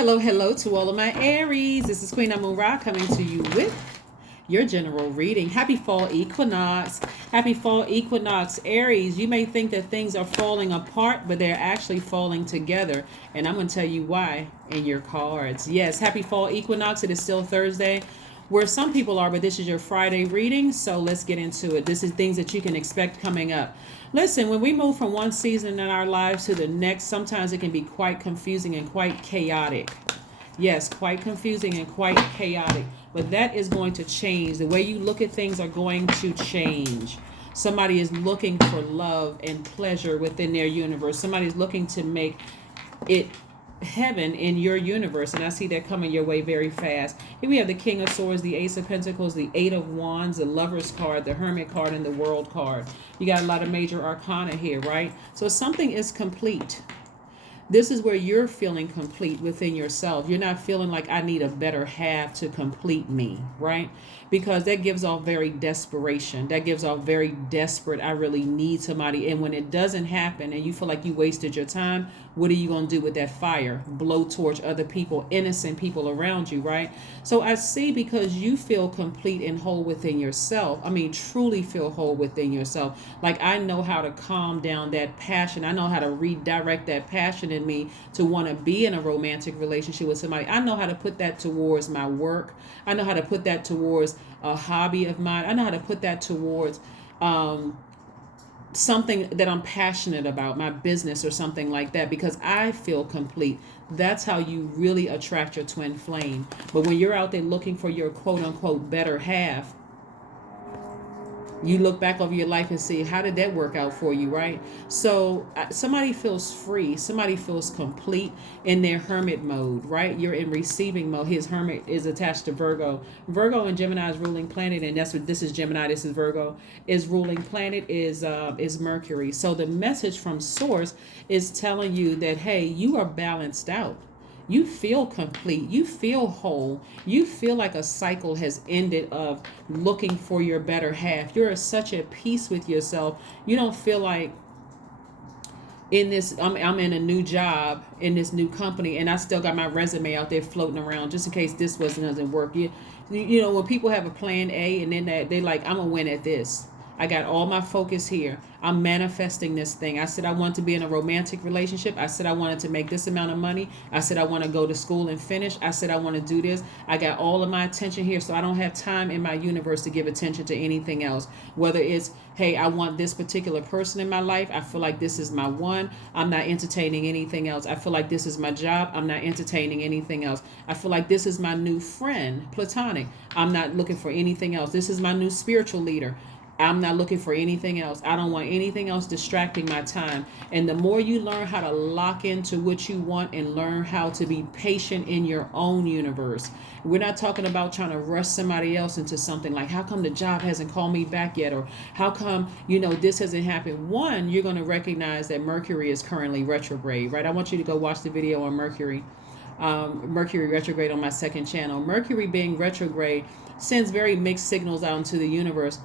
Hello to all of my Aries. This is Queen Amun Ra coming to you with your general reading. Happy fall equinox. Happy fall equinox, Aries. You may think that things are falling apart, but they're actually falling together. And I'm going to tell you why in your cards. Yes, happy fall equinox. It is still Thursday, where some people are, but this is your Friday reading. So let's get into it. This is things that you can expect coming up. Listen, when we move from one season in our lives to the next, sometimes it can be quite confusing and quite chaotic. Yes, quite confusing and quite chaotic. But that is going to change. The way you look at things are going to change. Somebody is looking for love and pleasure within their universe. Somebody is looking to make it heaven in your universe, and I see that coming your way very fast. Here we have the King of Swords, the Ace of Pentacles, the Eight of Wands, the Lover's card, the Hermit card, and the World card. You got a lot of major arcana here, right? So something is complete. This is where you're feeling complete within yourself. You're not feeling like I need a better half to complete me, right? Because that gives off very desperation. That gives off very desperate, I really need somebody. And when it doesn't happen and you feel like you wasted your time, what are you going to do with that fire? Blow torch other people, innocent people around you, right? So I see, because you feel complete and whole within yourself. I mean, truly feel whole within yourself. Like, I know how to calm down that passion. I know how to redirect that passion in me to want to be in a romantic relationship with somebody. I know how to put that towards my work. I know how to put that towards a hobby of mine. I know how to put that towards something that I'm passionate about, my business or something like that, because I feel complete. That's how you really attract your twin flame. But when you're out there looking for your quote unquote better half, you look back over your life and see, how did that work out for you, right? So somebody feels free. Somebody feels complete in their hermit mode, right? You're in receiving mode. His hermit is attached to Virgo. Virgo and Gemini's ruling planet, and that's what this is Gemini, this is Virgo, is ruling planet is Mercury. So the message from Source is telling you that, hey, you are balanced out. You feel complete. You feel whole. You feel like a cycle has ended of looking for your better half. You're such at peace with yourself. You don't feel like in this, I'm in a new job in this new company, and I still got my resume out there floating around just in case this doesn't work. You know, when people have a plan A and then they like, I'm gonna win at this. I got all my focus here. I'm manifesting this thing. I said I want to be in a romantic relationship. I said I wanted to make this amount of money. I said I want to go to school and finish. I said I want to do this. I got all of my attention here, so I don't have time in my universe to give attention to anything else. Whether it's, hey, I want this particular person in my life. I feel like this is my one. I'm not entertaining anything else. I feel like this is my job. I'm not entertaining anything else. I feel like this is my new friend, platonic. I'm not looking for anything else. This is my new spiritual leader. I'm not looking for anything else. I don't want anything else distracting my time. And the more you learn how to lock into what you want and learn how to be patient in your own universe. We're not talking about trying to rush somebody else into something like, how come the job hasn't called me back yet? Or how come, this hasn't happened? One, you're going to recognize that Mercury is currently retrograde, right? I want you to go watch the video on Mercury. Mercury retrograde on my second channel. Mercury being retrograde sends very mixed signals out into the universe.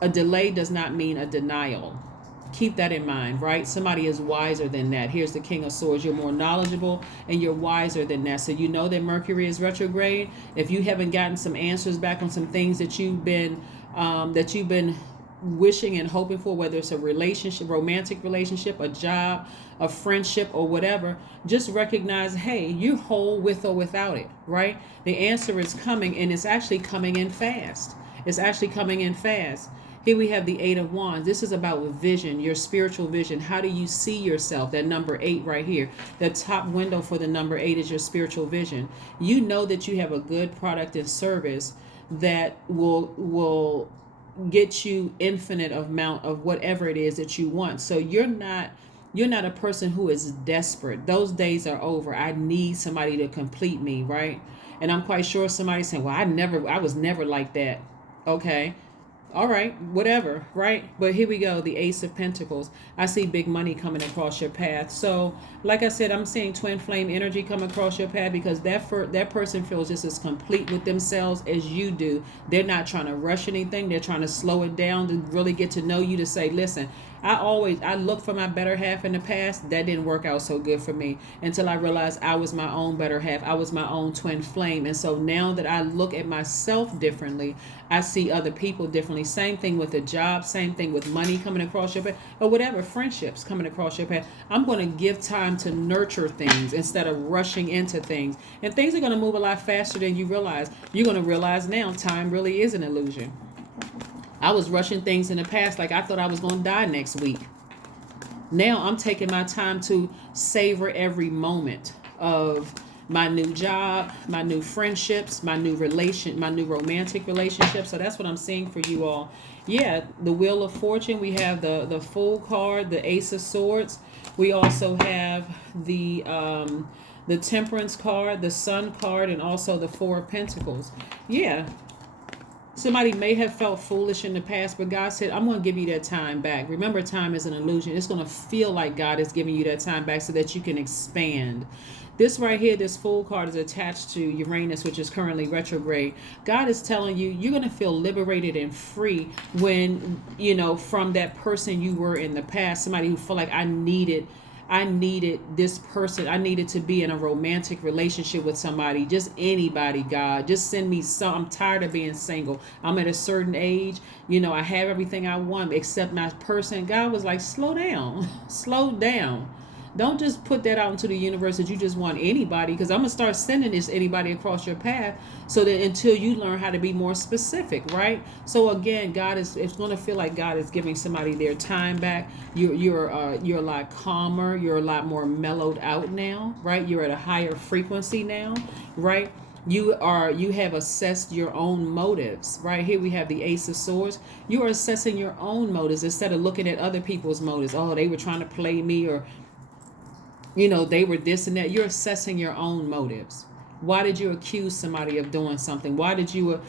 A delay does not mean a denial. Keep that in mind, right? Somebody is wiser than that. Here's the King of Swords. You're more knowledgeable and you're wiser than that. So you know that Mercury is retrograde. If you haven't gotten some answers back on some things that you've been wishing and hoping for, whether it's a relationship, romantic relationship, a job, a friendship, or whatever, just recognize, hey, you're whole with or without it, right? The answer is coming, and it's actually coming in fast. It's actually coming in fast. Here we have the Eight of Wands. This is about vision, your spiritual vision. How do you see yourself? That number 8 right here. The top window for the number 8 is your spiritual vision. You know that you have a good product and service that will get you infinite amount of whatever it is that you want. So you're not a person who is desperate. Those days are over. I need somebody to complete me, right? And I'm quite sure somebody's saying, well, I was never like that. Okay. All right, whatever, right? But here we go, the Ace of Pentacles. I see big money coming across your path. So, like I said, I'm seeing twin flame energy come across your path because that person feels just as complete with themselves as you do. They're not trying to rush anything. They're trying to slow it down to really get to know you, to say, listen, I looked for my better half in the past. That didn't work out so good for me until I realized I was my own better half. I was my own twin flame. And so now that I look at myself differently, I see other people differently. Same thing with a job, same thing with money coming across your path, or whatever, friendships coming across your path. I'm going to give time to nurture things instead of rushing into things. And things are going to move a lot faster than you realize. You're going to realize now time really is an illusion. I was rushing things in the past like I thought I was going to die next week. Now I'm taking my time to savor every moment of my new job, my new friendships, my new romantic relationship. So that's what I'm seeing for you all. Yeah, the Wheel of Fortune. We have the Fool card, the Ace of Swords. We also have the Temperance card, the Sun card, and also the Four of Pentacles. Yeah. Somebody may have felt foolish in the past, but God said, I'm going to give you that time back. Remember, time is an illusion. It's going to feel like God is giving you that time back so that you can expand. This right here, this Fool card is attached to Uranus, which is currently retrograde. God is telling you, you're going to feel liberated and free when, from that person you were in the past, somebody who felt like I needed this person. I needed to be in a romantic relationship with somebody, just anybody, God. Just send me some. I'm tired of being single. I'm at a certain age. I have everything I want except my person. God was like, slow down. Slow down. Don't just put that out into the universe that you just want anybody, because I'm going to start sending this anybody across your path so that until you learn how to be more specific, right? So again, it's going to feel like God is giving somebody their time back. You're a lot calmer. You're a lot more mellowed out now, right? You're at a higher frequency now, right? You have assessed your own motives. Right here we have the Ace of Swords. You are assessing your own motives instead of looking at other people's motives. Oh, they were trying to play me, or they were this and that. You're assessing your own motives. Why did you accuse somebody of doing something? Why did you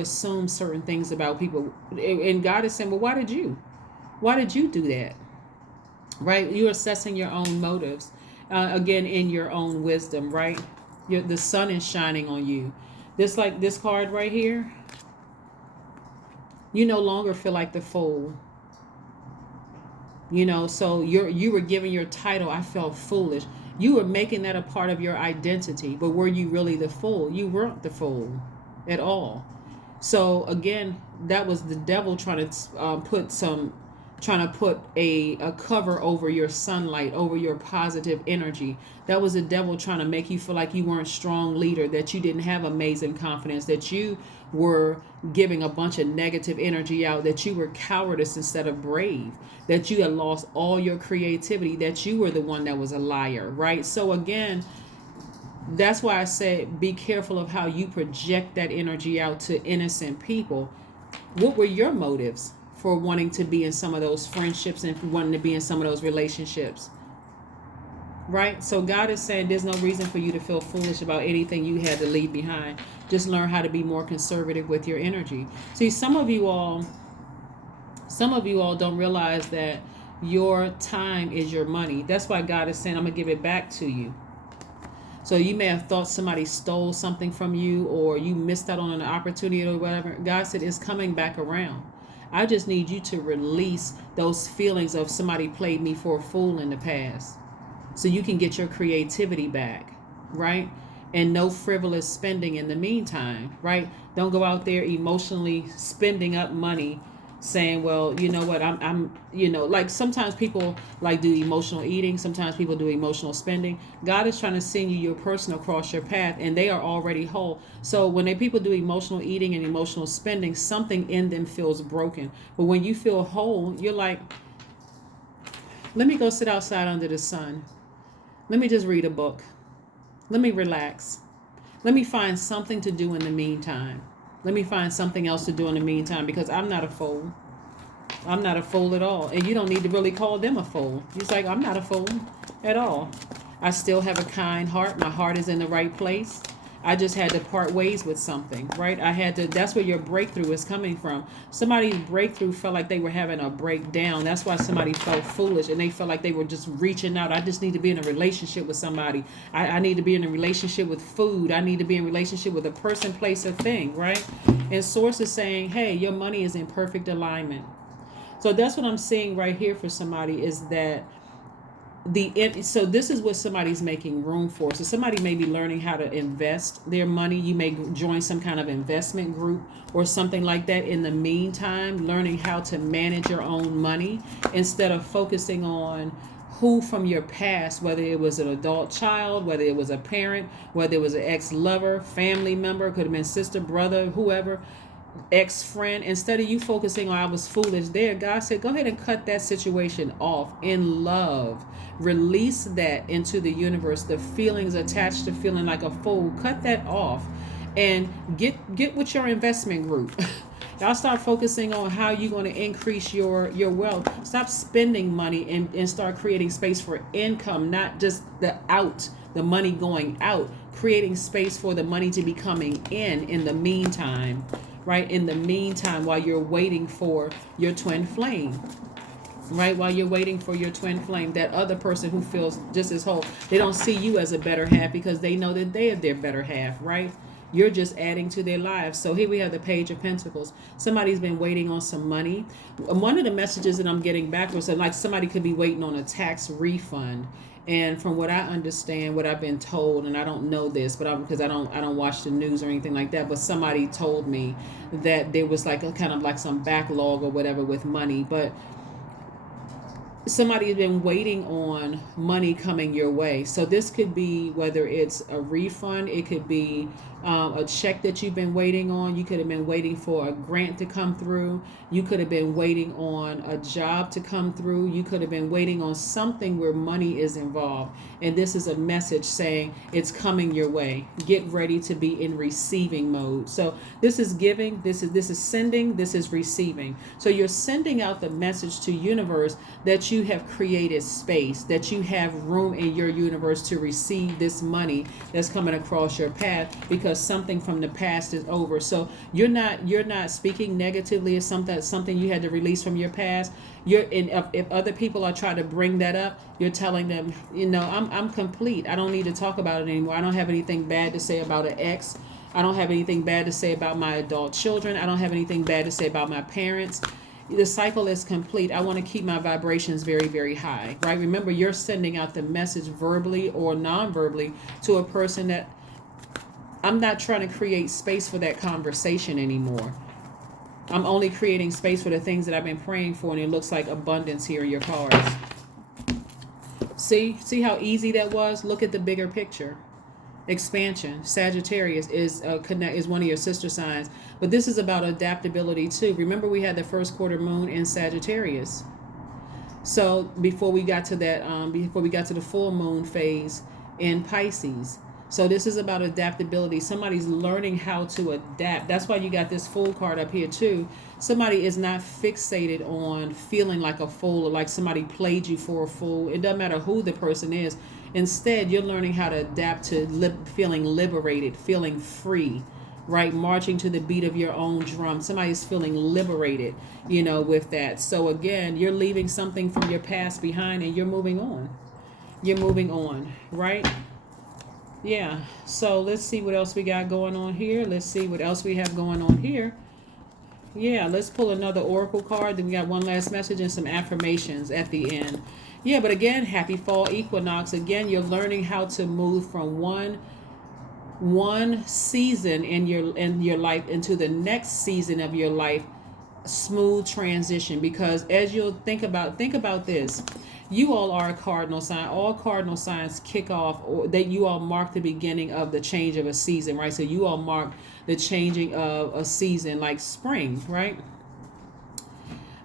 assume certain things about people? And God is saying, well, why did you do that? Right? You're assessing your own motives. Again, in your own wisdom, right? The sun is shining on you. This card right here. You no longer feel like the fool. So you were given your title, I felt foolish. You were making that a part of your identity, but were you really the fool? You weren't the fool at all. So again, that was the devil trying to put a cover over your sunlight, over your positive energy. That was the devil trying to make you feel like you weren't a strong leader, that you didn't have amazing confidence, that you were giving a bunch of negative energy out, that you were cowardice instead of brave, that you had lost all your creativity, that you were the one that was a liar, right? So again, that's why I said be careful of how you project that energy out to innocent people. What were your motives for wanting to be in some of those friendships and wanting to be in some of those relationships? Right? So God is saying there's no reason for you to feel foolish about anything you had to leave behind. Just learn how to be more conservative with your energy. See, some of you all don't realize that your time is your money. That's why God is saying, I'm going to give it back to you. So you may have thought somebody stole something from you, or you missed out on an opportunity or whatever. God said it's coming back around. I just need you to release those feelings of somebody played me for a fool in the past, so you can get your creativity back, right? And no frivolous spending in the meantime, right? Don't go out there emotionally spending up money saying, well, you know what, I'm like sometimes people like do emotional eating. Sometimes people do emotional spending. God is trying to send you your person across your path, and they are already whole. So when people do emotional eating and emotional spending, something in them feels broken. But when you feel whole, you're like, let me go sit outside under the sun. Let me just read a book. Let me relax. Let me find something to do in the meantime. Let me find something else to do in the meantime, because I'm not a fool. I'm not a fool at all. And you don't need to really call them a fool. He's like, I'm not a fool at all. I still have a kind heart. My heart is in the right place. I just had to part ways with something, right? That's where your breakthrough is coming from. Somebody's breakthrough felt like they were having a breakdown. That's why somebody felt foolish, and they felt like they were just reaching out. I just need to be in a relationship with somebody. I need to be in a relationship with food. I need to be in a relationship with a person, place, or thing, right? And Source is saying, hey, your money is in perfect alignment. So that's what I'm seeing right here for somebody, is that so this is what somebody's making room for. So somebody may be learning how to invest their money. You may join some kind of investment group or something like that. In the meantime, learning how to manage your own money instead of focusing on who from your past, whether it was an adult child, whether it was a parent, whether it was an ex-lover, family member, could have been sister, brother, whoever, ex-friend. Instead of you focusing on I was foolish there, God said go ahead and cut that situation off in love. Release that into the universe. The feelings attached to feeling like a fool, cut that off, and get with your investment group. Y'all start focusing on how you're going to increase your wealth. Stop spending money and start creating space for income, not just the money going out, creating space for the money to be coming in the meantime, right? In the meantime, while you're waiting for your twin flame, right? While you're waiting for your twin flame, that other person who feels just as whole, they don't see you as a better half because they know that they are their better half, right? You're just adding to their lives. So here we have the Page of Pentacles. Somebody's been waiting on some money. One of the messages that I'm getting back was that, like, somebody could be waiting on a tax refund. And from what I understand, what I've been told, and I don't know this, but because I don't watch the news or anything like that, but somebody told me that there was like a kind of like some backlog or whatever with money, but somebody has been waiting on money coming your way. So this could be whether it's a refund, it could be a check that you've been waiting on. You could have been waiting for a grant to come through. You could have been waiting on a job to come through. You could have been waiting on something where money is involved. And this is a message saying it's coming your way. Get ready to be in receiving mode. So this is giving, this is sending, this is receiving. So you're sending out the message to universe that you have created space, that you have room in your universe to receive this money that's coming across your path, because something from the past is over. So you're not speaking negatively as something you had to release from your past. If other people are trying to bring that up, you're telling them, I'm complete. I don't need to talk about it anymore. I don't have anything bad to say about an ex. I don't have anything bad to say about my adult children. I don't have anything bad to say about my parents. The cycle is complete. I want to keep my vibrations very, very high, right? Remember, you're sending out the message verbally or non-verbally to a person that I'm not trying to create space for that conversation anymore. I'm only creating space for the things that I've been praying for, and it looks like abundance here in your cards. See how easy that was? Look at the bigger picture. Expansion. Sagittarius is one of your sister signs, but this is about adaptability too. Remember, we had the first quarter moon in Sagittarius. So before we got to that, before we got to the full moon phase in Pisces. So this is about adaptability. Somebody's learning how to adapt. That's why you got this Fool card up here too. Somebody is not fixated on feeling like a fool or like somebody played you for a fool. It doesn't matter who the person is. Instead, you're learning how to adapt to feeling liberated, feeling free, right? Marching to the beat of your own drum. Somebody's feeling liberated, with that. So again, you're leaving something from your past behind and you're moving on. You're moving on, right? Yeah. So let's see what else we got going on here. Let's see what else we have going on here. Yeah, let's pull another oracle card. Then we got one last message and some affirmations at the end. Yeah, but again, happy fall equinox. Again, you're learning how to move from one season in your life into the next season of your life. Smooth transition, because as you'll think about this, you all are a cardinal sign. All cardinal signs kick off, or that you all mark the beginning of the change of a season, right? So you all mark the changing of a season, like spring, right?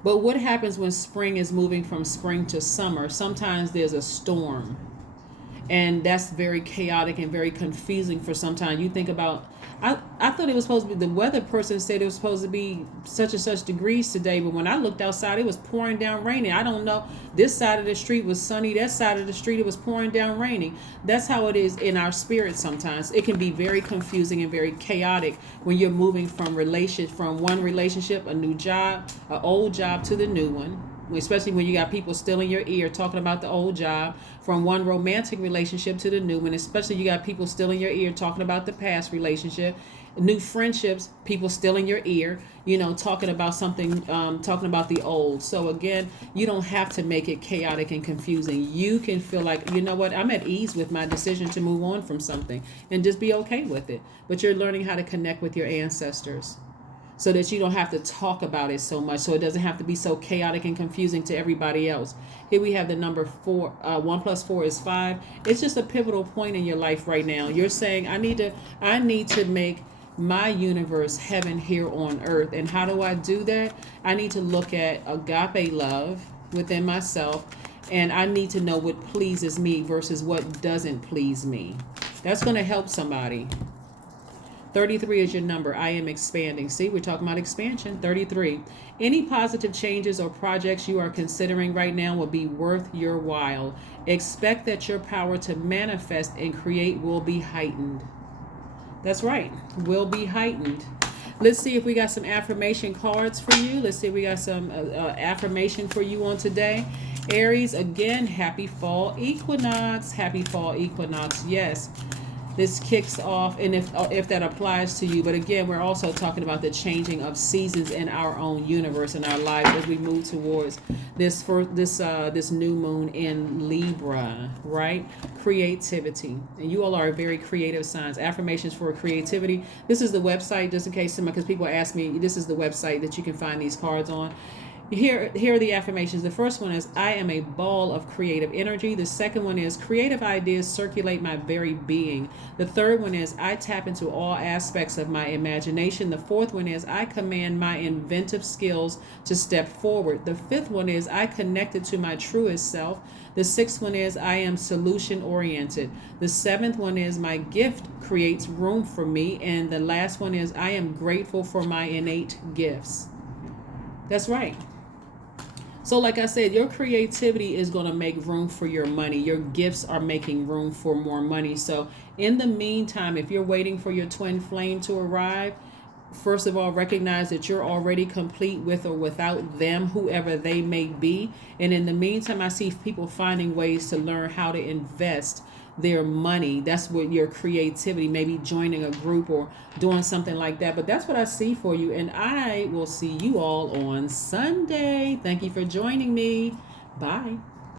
But what happens when spring is moving from spring to summer? Sometimes there's a storm, and that's very chaotic and very confusing for sometimes. You think about, I thought it was supposed to be, the weather person said it was supposed to be such and such degrees today, but when I looked outside, it was pouring down raining. I don't know. This side of the street was sunny. That side of the street, it was pouring down raining. That's how it is in our spirit sometimes. It can be very confusing and very chaotic when you're moving from one relationship, a new job, an old job, to the new one. especially when you got people still in your ear talking about the old job, from one romantic relationship to the new one, especially you got people still in your ear talking about the past relationship, new friendships, people still in your ear, talking about something, talking about the old. So again, you don't have to make it chaotic and confusing. You can feel like, you know what, I'm at ease with my decision to move on from something and just be okay with it. But you're learning how to connect with your ancestors, so that you don't have to talk about it so much, so it doesn't have to be so chaotic and confusing to everybody else. Here we have the number 4. 1 plus 4 is 5. It's just a pivotal point in your life right now. You're saying, I need to make my universe heaven here on earth. And how do I do that? I need to look at agape love within myself, and I need to know what pleases me versus what doesn't please me. That's going to help somebody. 33 is your number. I am expanding. See, we're talking about expansion. 33. Any positive changes or projects you are considering right now will be worth your while. Expect that your power to manifest and create will be heightened. That's right. Will be heightened. Let's see if we got some affirmation cards for you. Let's see if we got some affirmation for you on today. Aries, again, happy fall equinox. Happy fall equinox. Yes. This kicks off, and if that applies to you. But again, we're also talking about the changing of seasons in our own universe, in our lives, as we move towards this new moon in Libra, right? Creativity, and you all are very creative signs. Affirmations for creativity. This is the website, just in case because people ask me, this is the website that you can find these cards on. Here are the affirmations. The first one is, I am a ball of creative energy. The second one is, creative ideas circulate my very being. The third one is, I tap into all aspects of my imagination. The fourth one is, I command my inventive skills to step forward. The fifth one is, I connected to my truest self. The sixth one is, I am solution oriented. The seventh one is, my gift creates room for me. And the last one is, I am grateful for my innate gifts. That's right. So like I said, your creativity is going to make room for your money. Your gifts are making room for more money. So in the meantime, if you're waiting for your twin flame to arrive, first of all, recognize that you're already complete with or without them, whoever they may be. And in the meantime, I see people finding ways to learn how to invest their money. That's what your creativity, maybe joining a group or doing something like that. But that's what I see for you. And I will see you all on Sunday. Thank you for joining me. Bye.